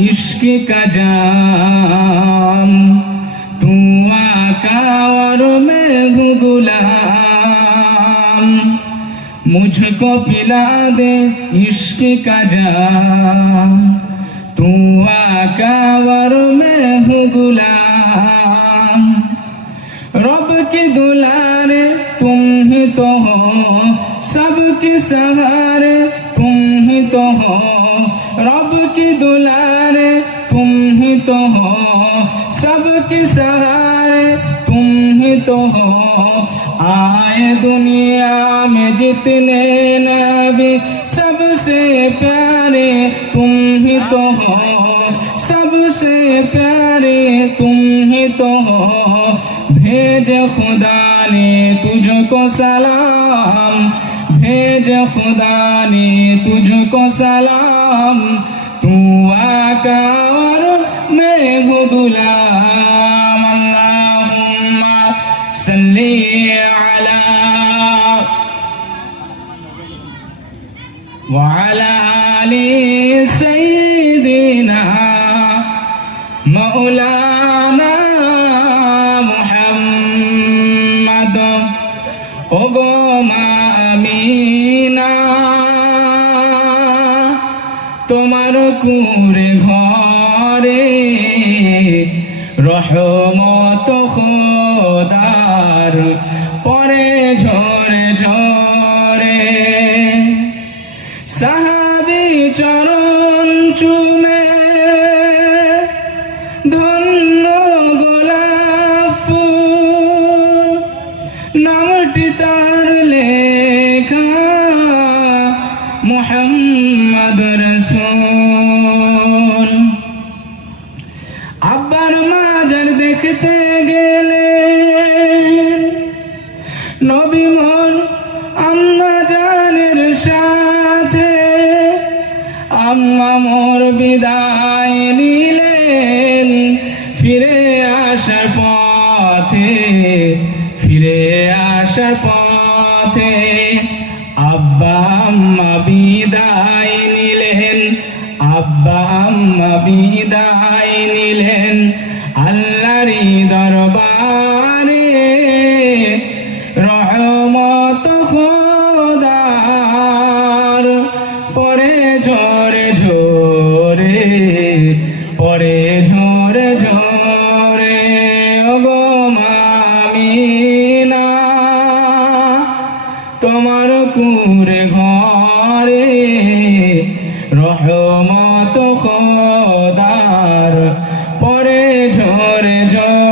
इश्क का जाम, तू आका और मैं हूँ गुलाम, मुझको पिला दे इश्क का जाम, तू आका और मैं हूँ गुलाम। रब के दुलारे तुम ही तो हो, सबके सहारे तुम ही तो हो, रब के दुलारे तुम ही तो हो, सबके सहारे तुम ही तो हो। आए दुनिया में जितने नबी सबसे प्यारे तुम ही तो हो, सबसे प्यारे तुम ही तो हो। भेज खुदा ने तुझको सलाम, भेज खुदा ने तुझको सलाम, तू आका और मैं हूँ गुलाम। अल्लाहुम्मा सल्ली अला व अला आलि सय्यिदिना मौलाना मुहम्मद। ओगो মা আমিনা তোমার কুঁড়ে ঘরে রহমত খোদার পরে ঝরে ঝরে, সাহাবী চরণ চুমে ধন্য গোলাপ ফুল, নামটি তার লেখা মুহাম্মদ রাসূল। আব্বার মাজার দেখতে গেলেন নবী মোর আম্মা জানের সাথে, আম্মা মোর বিদায় নিলেন ফিরে আসার পথে, ফিরে আসার পথে। আব্বা আম্মা বিদায় নিলেন, আব্বা আম্মা বিদায় নিলেন আল্লাহরই দরবারে, রহমত খোদার পরে ঝরে ঝরে, পরে ঝরে ঝরে। ওগো মা আমিনা তোমার কুঁড়ে ঘরে রহমত খোদার পরে ঝরে ঝরে।